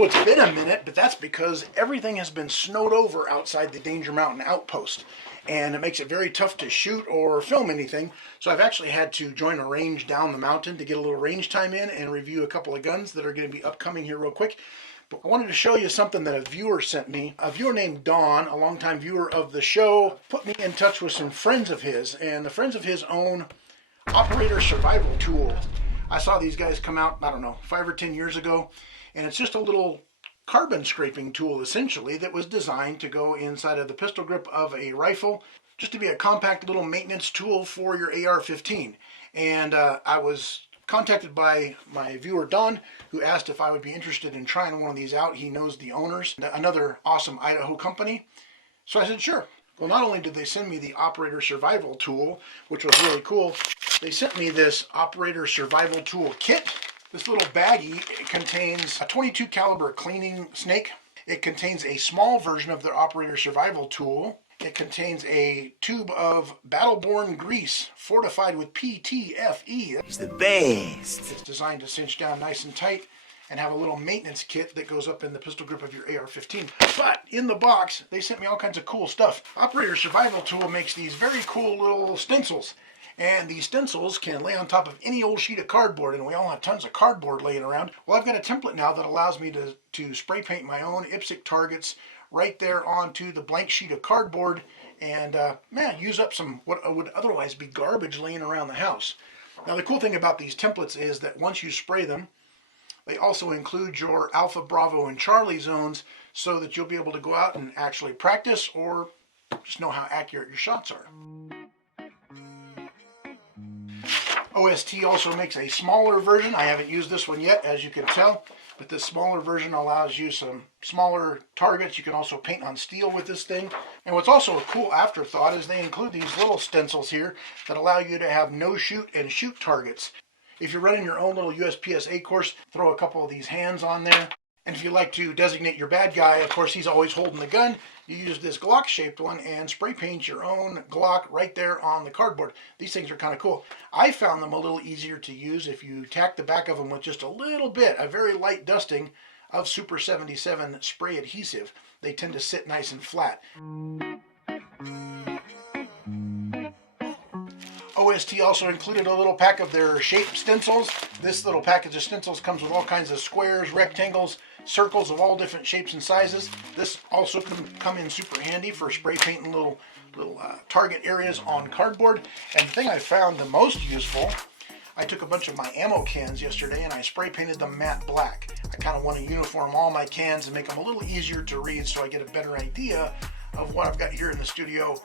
So it's been a minute, but that's because everything has been snowed over outside the Danger Mountain outpost. And it makes it very tough to shoot or film anything. So I've actually had to join a range down the mountain to get a little range time in and review a couple of guns that are going to be upcoming here real quick. But I wanted to show you something that a viewer sent me. A viewer named Dawn, a longtime viewer of the show, put me in touch with some friends of his. And the friends of his own operator survival tool. I saw these guys come out, I don't know, 5 or 10 years ago. And it's just a little carbon scraping tool, essentially, that was designed to go inside of the pistol grip of a rifle, just to be a compact little maintenance tool for your AR-15. And I was contacted by my viewer Don, who asked if I would be interested in trying one of these out. He knows the owners, another awesome Idaho company. So I said, sure. Well, not only did they send me the operator survival tool, which was really cool, they sent me this operator survival tool kit. This little baggie contains a .22 caliber cleaning snake. It contains a small version of their operator survival tool. It contains a tube of battle-born grease fortified with PTFE. It's the best. It's designed to cinch down nice and tight and have a little maintenance kit that goes up in the pistol grip of your AR-15. But in the box, they sent me all kinds of cool stuff. Operator survival tool makes these very cool little stencils. And these stencils can lay on top of any old sheet of cardboard, and we all have tons of cardboard laying around. Well, I've got a template now that allows me to spray paint my own IPSC targets right there onto the blank sheet of cardboard and use up some what would otherwise be garbage laying around the house. Now, the cool thing about these templates is that once you spray them, they also include your Alpha, Bravo, and Charlie zones so that you'll be able to go out and actually practice or just know how accurate your shots are. OST also makes a smaller version. I haven't used this one yet, as you can tell, but this smaller version allows you some smaller targets. You can also paint on steel with this thing. And what's also a cool afterthought is they include these little stencils here that allow you to have no shoot and shoot targets. If you're running your own little USPSA course, throw a couple of these hands on there. And if you like to designate your bad guy, of course he's always holding the gun, you use this Glock shaped one and spray paint your own Glock right there on the cardboard. These things are kind of cool. I found them a little easier to use if you tack the back of them with just a little bit, a very light dusting of Super 77 spray adhesive. They tend to sit nice and flat. OST also included a little pack of their shape stencils. This little package of stencils comes with all kinds of squares, rectangles, circles of all different shapes and sizes. This also can come in super handy for spray painting little target areas on cardboard. And the thing I found the most useful, I took a bunch of my ammo cans yesterday and I spray painted them matte black. I kind of want to uniform all my cans and make them a little easier to read so I get a better idea of what I've got here in the studio.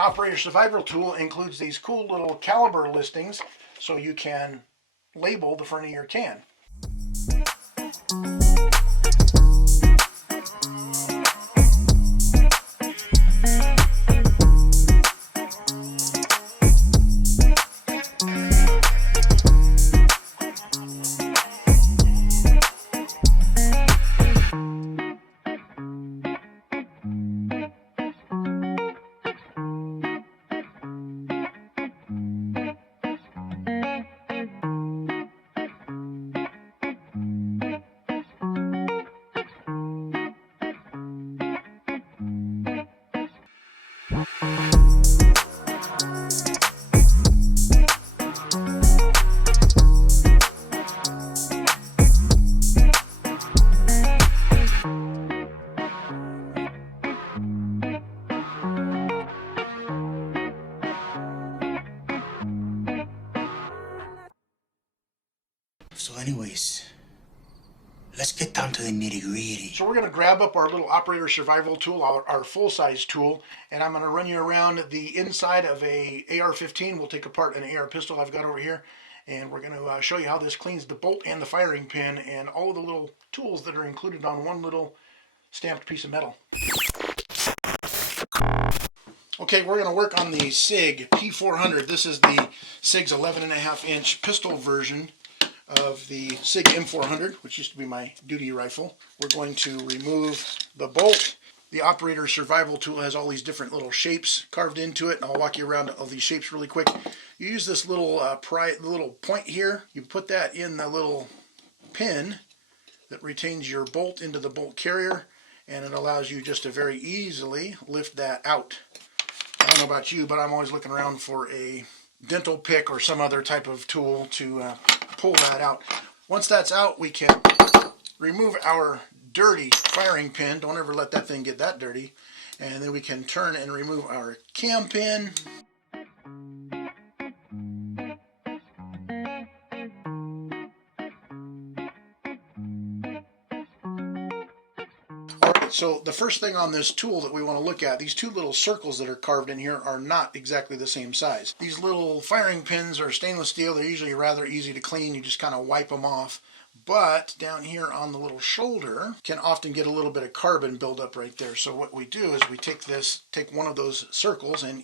Operator Survival Tool includes these cool little caliber listings so you can label the front of your can. So anyways, let's get down to the nitty-gritty. So we're going to grab up our little operator survival tool, our full-size tool, and I'm going to run you around the inside of a AR-15. We'll take apart an AR pistol I've got over here, and we're going to show you how this cleans the bolt and the firing pin and all of the little tools that are included on one little stamped piece of metal. Okay, we're going to work on the SIG P400. This is the SIG's 11.5-inch pistol version of the SIG M400, which used to be my duty rifle. We're going to remove the bolt. The operator survival tool has all these different little shapes carved into it, and I'll walk you around all these shapes really quick. You use this little little point here. You put that in the little pin that retains your bolt into the bolt carrier, and it allows you just to very easily lift that out. I don't know about you, but I'm always looking around for a dental pick or some other type of tool to pull that out. Once that's out, we can remove our dirty firing pin. Don't ever let that thing get that dirty. And then we can turn and remove our cam pin. Alright, so the first thing on this tool that we want to look at, these two little circles that are carved in here are not exactly the same size. These little firing pins are stainless steel. They're usually rather easy to clean. You just kind of wipe them off. But down here on the little shoulder can often get a little bit of carbon buildup right there. So what we do is we take one of those circles, and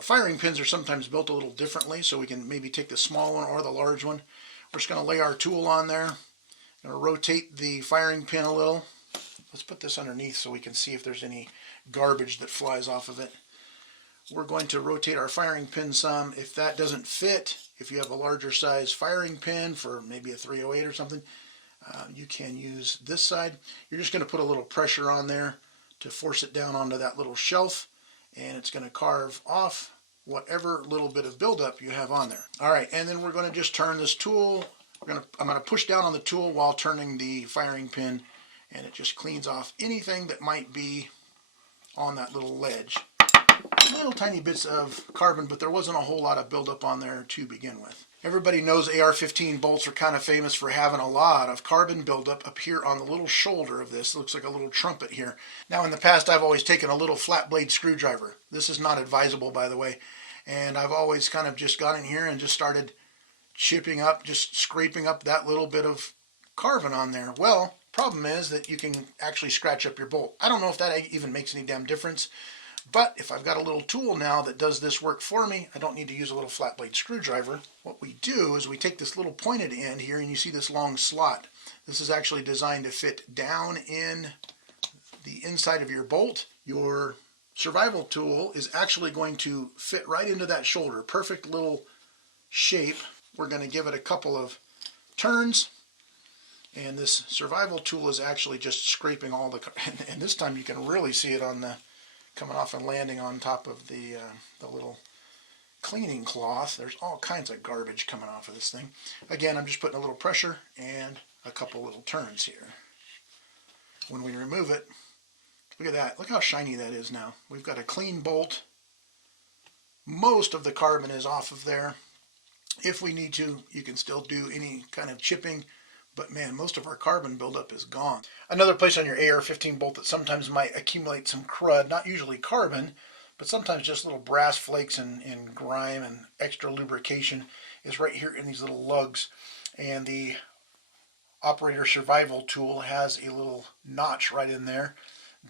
firing pins are sometimes built a little differently, so we can maybe take the small one or the large one. We're just going to lay our tool on there. Going to rotate the firing pin a little. Let's put this underneath so we can see if there's any garbage that flies off of it. We're going to rotate our firing pin some. If that doesn't fit, if you have a larger size firing pin for maybe a 308 or something, you can use this side. You're just going to put a little pressure on there to force it down onto that little shelf, and it's going to carve off whatever little bit of buildup you have on there. All right, and then we're going to just turn this tool. I'm going to push down on the tool while turning the firing pin, and it just cleans off anything that might be on that little ledge. Little tiny bits of carbon, but there wasn't a whole lot of buildup on there to begin with. Everybody knows AR-15 bolts are kind of famous for having a lot of carbon buildup up here on the little shoulder of this. It looks like a little trumpet here. Now in the past I've always taken a little flat blade screwdriver. This is not advisable, by the way. And I've always kind of just got in here and just started chipping up, just scraping up that little bit of carbon on there. Well, problem is that you can actually scratch up your bolt. I don't know if that even makes any damn difference. But if I've got a little tool now that does this work for me, I don't need to use a little flat blade screwdriver. What we do is we take this little pointed end here, and you see this long slot. This is actually designed to fit down in the inside of your bolt. Your survival tool is actually going to fit right into that shoulder. Perfect little shape. We're going to give it a couple of turns, and this survival tool is actually just scraping all the, and this time you can really see it on the coming off and landing on top of the little cleaning cloth. There's all kinds of garbage coming off of this thing. Again, I'm just putting a little pressure and a couple little turns here. When we remove it, look at that. Look how shiny that is now. We've got a clean bolt. Most of the carbon is off of there. If we need to, you can still do any kind of chipping. But man, most of our carbon buildup is gone. Another place on your AR-15 bolt that sometimes might accumulate some crud, not usually carbon, but sometimes just little brass flakes and grime and extra lubrication, is right here in these little lugs. And the operator survival tool has a little notch right in there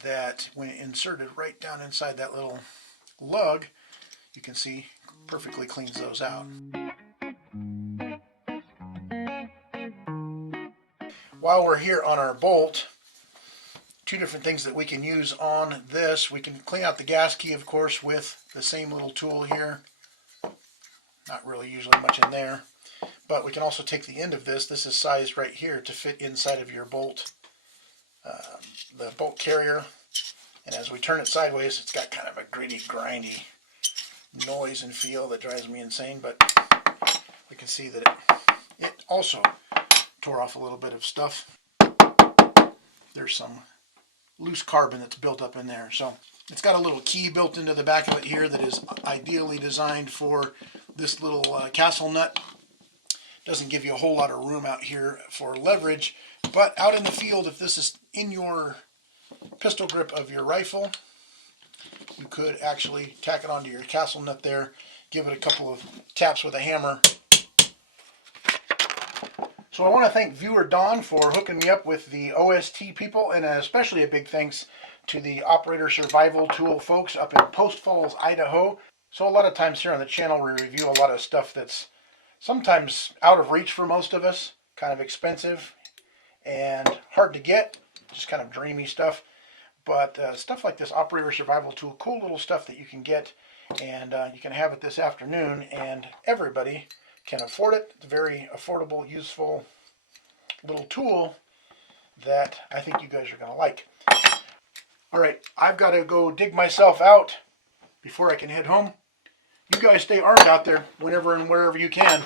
that, when inserted right down inside that little lug, you can see perfectly cleans those out. While we're here on our bolt, two different things that we can use on this. We can clean out the gas key, of course, with the same little tool here. Not really usually much in there. But we can also take the end of this. This is sized right here to fit inside of your bolt, the bolt carrier. And as we turn it sideways, it's got kind of a gritty, grindy noise and feel that drives me insane, but we can see that it also tore off a little bit of stuff. There's some loose carbon that's built up in there. So it's got a little key built into the back of it here that is ideally designed for this little castle nut. Doesn't give you a whole lot of room out here for leverage, but out in the field, if this is in your pistol grip of your rifle, you could actually tack it onto your castle nut there, give it a couple of taps with a hammer. So I want to thank viewer Don for hooking me up with the OST people, and especially a big thanks to the Operator Survival Tool folks up in Post Falls, Idaho. So a lot of times here on the channel we review a lot of stuff that's sometimes out of reach for most of us, kind of expensive and hard to get, just kind of dreamy stuff. But stuff like this Operator Survival Tool, cool little stuff that you can get, and you can have it this afternoon, and everybody can afford it. It's a very affordable, useful little tool that I think you guys are going to like. All right, I've got to go dig myself out before I can head home. You guys stay armed out there whenever and wherever you can.